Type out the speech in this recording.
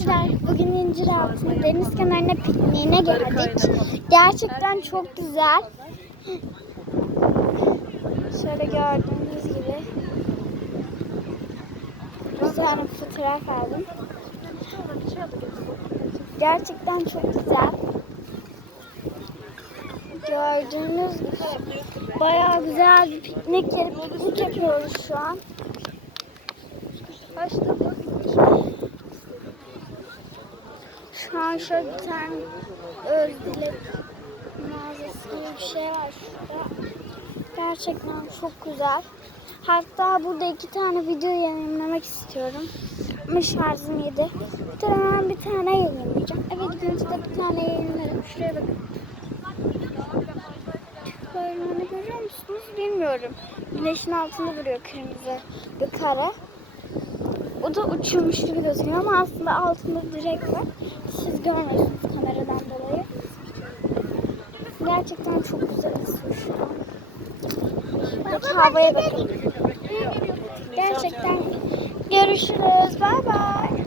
Arkadaşlar bugün İnciraltı deniz kenarına pikniğine geldik. Gerçekten çok güzel. Şöyle gördüğünüz gibi bir tane fotoğraf aldım. Gerçekten çok güzel. Gördüğünüz gibi bayağı güzel bir piknik yeri. Piknik yapıyoruz şu an. Şu an şöyle bir tane özdilek mağazası gibi bir şey var şurada. Gerçekten çok güzel. Hatta burada iki tane video yayınlamak istiyorum. Ama şarjım yedi. Bir tane ben bir tane yayınlayacağım. Evet görüntüde bir tane yayınlarım. Şuraya bakın. Tüplerini görüyor musunuz bilmiyorum. Güneşin altında duruyor kırmızı bir kare. O da uçuyormuş gibi gözüküyor ama aslında altında direkt var. Siz görmüyorsunuz kameradan dolayı. Gerçekten çok güzel esiyor şu an. Buradaki havaya bakın. Gerçekten görüşürüz. Bay bay.